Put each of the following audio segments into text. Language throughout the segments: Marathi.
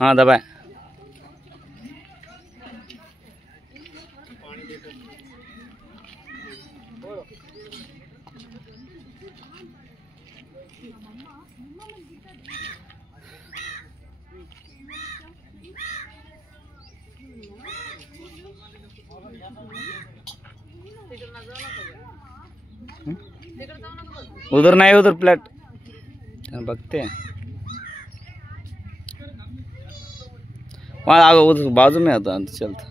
हाँ दबाए। उधर नहीं, उधर प्लेट बगते हैं वहाँ आगे, उधर बाजू में आता चलता।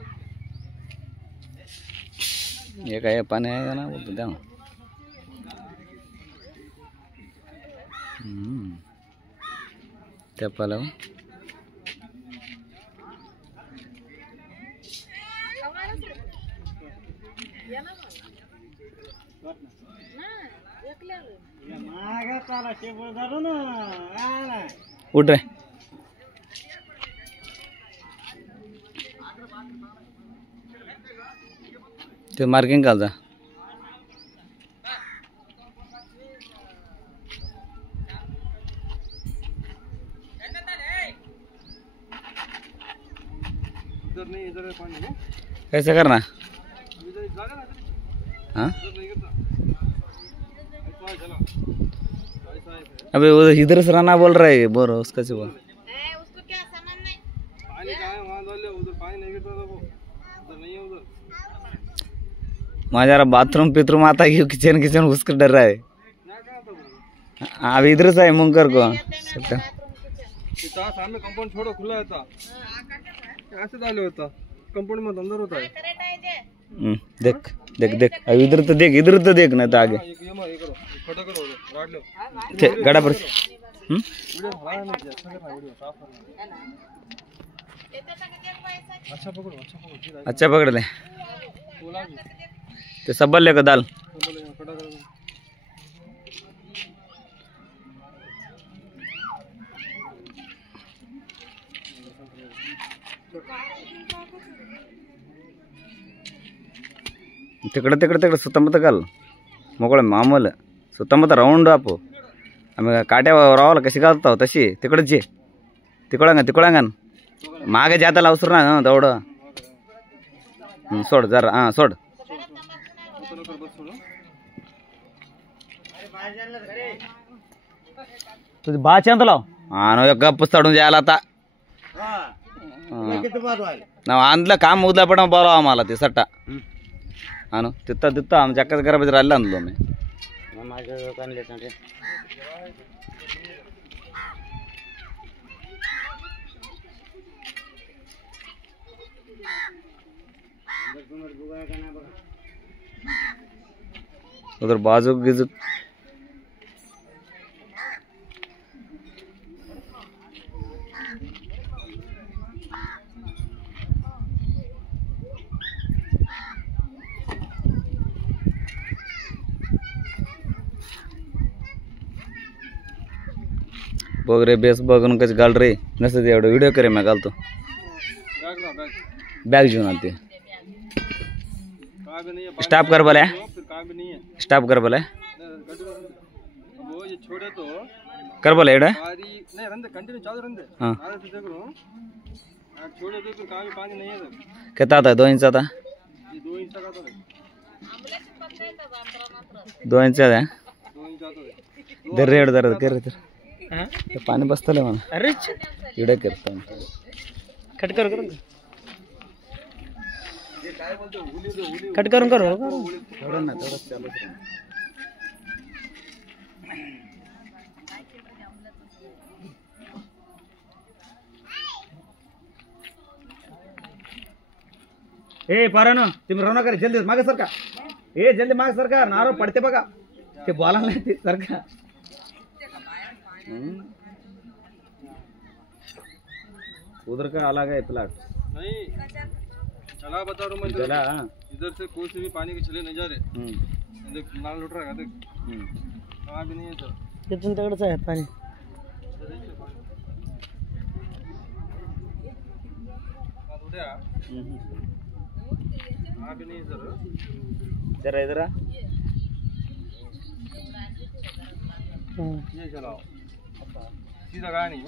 ये का ये पानी आएगा ना, वो तो दें। क्या पाला वो? उठ रहे तो मार्किंग का था। कैसे करना? हाँ अबे वो इधर से रहना बोल रहा है, बोल उसका से बोल। उसको क्या सामान नहीं, पानी कहाँ है वहाँ डाल ले, उधर पानी नहीं गिरता था, वो उधर नहीं है उधर। वहाँ जा रहा बाथरूम पिथरूम आता है, किचन किचन उसका डर रहा है। अभी इधर से है मुंकर को सामने कंपाउंड छोड़ो, खुला होता ऐसे डाले होता, कंपाउंड में अंदर होता है। देख देख देख अभी इधर तो देख, इधर तो देख ना तो आगे खड़ा करो राड लो गड़ा पर। वीडियो हमारा नहीं किया, अच्छा करना वीडियो साफ करना। अच्छा पकड़ो, अच्छा पकड़ो, अच्छा पकड़ ले बोला भी तो सब लेकर डाल। खड़ा करो। तिकड़े तिकड़े तिकड़े सुत्तमुत्त कल मोकळे मामूल सुत्तमुत्त रौंड आपू आम्ही काट्या रावाला कशी घालतो तशी तिकडच ये तिकडंगन मागे जाताला अवसर ना तेवढं सोड जरा हां सोड तुझी बा चंद लाव आणि गप्प चढून जायला आता ನಾವು ಅಂದ್ಲ काम उदला पण बोलाव आम्हाला ते सट्टा हां तिथं तिथं आमच्या अक्काच घरापाशी राहिला आणलो मी उधर बाजू गिजू बघ रे बेस बघून कशी घाल रे नसतं ते एवढं व्हिडिओ करे मी घालतो बॅग घेऊन आलते स्टॉप कर बोला स्टॉप कर बोला कर बोला एवढं हाँ कितना आता है 2 इंच आता 2 इंच आता दर रेड दर कर पाणी बसतले मला अरे इडे करता कट कर कट करून करो थोडं ना थोडं चालू ए पारानो तुम्ही रवना कर जल्दी मागे सरका ए जल्दी मागे सरका नारो पडते बघा ते बोला नाही ते सरका उधर का अलग है प्लाट नहीं चला बता रहा हूँ चला इधर से कोई से भी पानी के छले नहीं जा रहे देख नाल लुट रहा है देख कहाँ भी नहीं है सर कितने तगड़ से है पानी कहाँ भी नहीं है सर जरा इधर ये चलाओ सीधा गया नहीं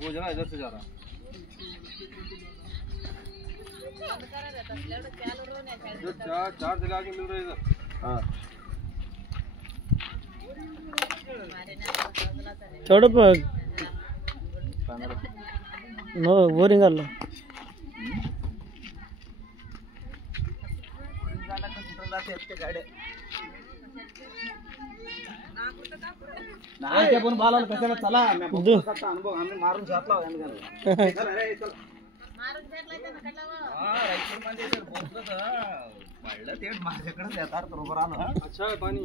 वो जगह इधर से जा रहा जो चार जगह आगे मिल रहे इधर हाँ छोड़ पर नो बोरिंग कर लो कशाला चला अनुभव आम्ही मारून घातला माझ्याकडेच येतात बरोबर आलो अच्छा है पानी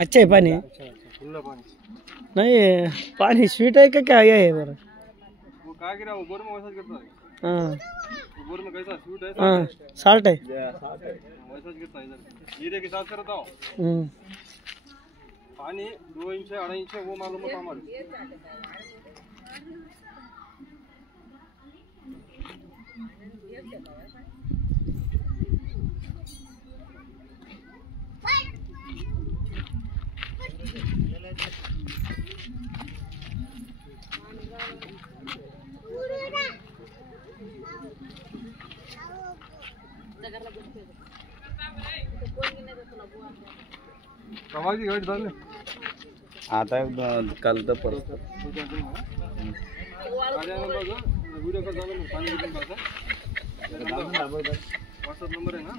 अच्छा है पानी अच्छा खुला पानी नहीं पानी स्वीट है क्या ये है बरा वो क्या गिरा वो बोर में वैसा गिरता है हाँ वो बोर में कैसा स्वीट है हाँ साल्ट है वैसा गिरता है इधर हीरे के साथ करता हूँ पानी 2 इंच है 2.5 इंच है वो मालूम होता हमारे कवा की गाड़ी डाल ले आता कल तर परत वीडियो का डाल पानी कितने पास है व्हाट्सएप नंबर है ना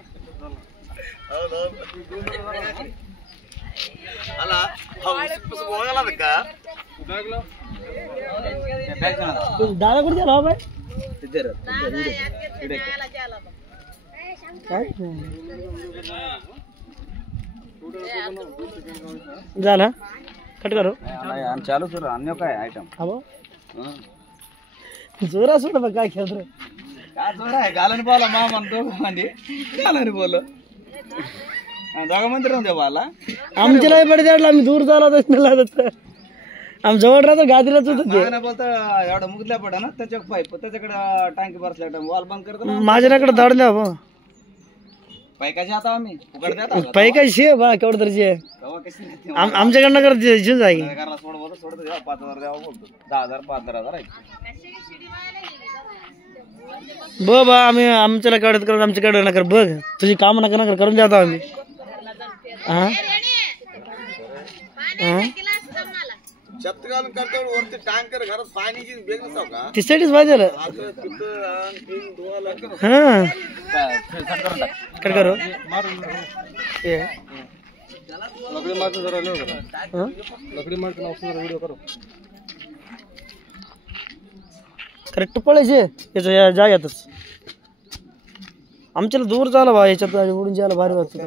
अला बोलायला का बैग लो दादा कुठे गेला भाई काय झाला कट करो चालू सर अन्य काय आयटम अब जोरा सोड बघ काय खेळतो काय जोर आहे गालन बोला मा म्हणतो म्हणजे गालन बोल जागा मंदिर राहून देवाला आमच्याला पडे द्याडला आम्ही दूर झाला तर लागत आम जवळ राहतो गादीलाच होत ते नाही बोलता एवढा मुगल्या पडा ना त्याच्या पाईप त्याच्याकडे टांकी बसल्या वॉल बंद करतो ना माझ्याकडे धाडल्या हो पैकाचे आता आम्ही फुकट देता पाई काय शे बा केवढं तरी शे तेव्हा कशी नाही आमच्याकडनं कर जीव जागी घराला सोड बोलतो सोडतो देवा 5,000 द्यावा बोलतो 10,000 5,000 आहे बा आम्ही आमच्याला केवढ्यात करत आमच्याकडे नकर बघ तुझी काम नका करून जातो आम्ही हा शतकाल करतो वरती टँकर घरात पाण्याची बेग नसाव का तिसाठीच पाहिजे हा कट करो लकड़ी मार के जरा लो लकड़ी मार के ऑप्शन वीडियो करो करेक्ट पळायचे याच्या या जाग्यातच आमच्याला दूर झाला बा याच्यात उडून जायला भारी वाटतं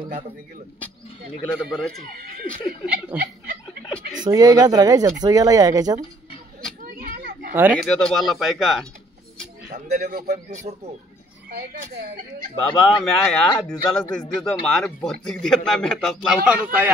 निघलं तर बरंच सुया घात राखायच्यात सुयाला या कायच्यात अरे देतो बोलला पैका सोडतो बाबा म्या या दिवसाला देतो मार बत्तीक देत ना मी तसला माणूस आहे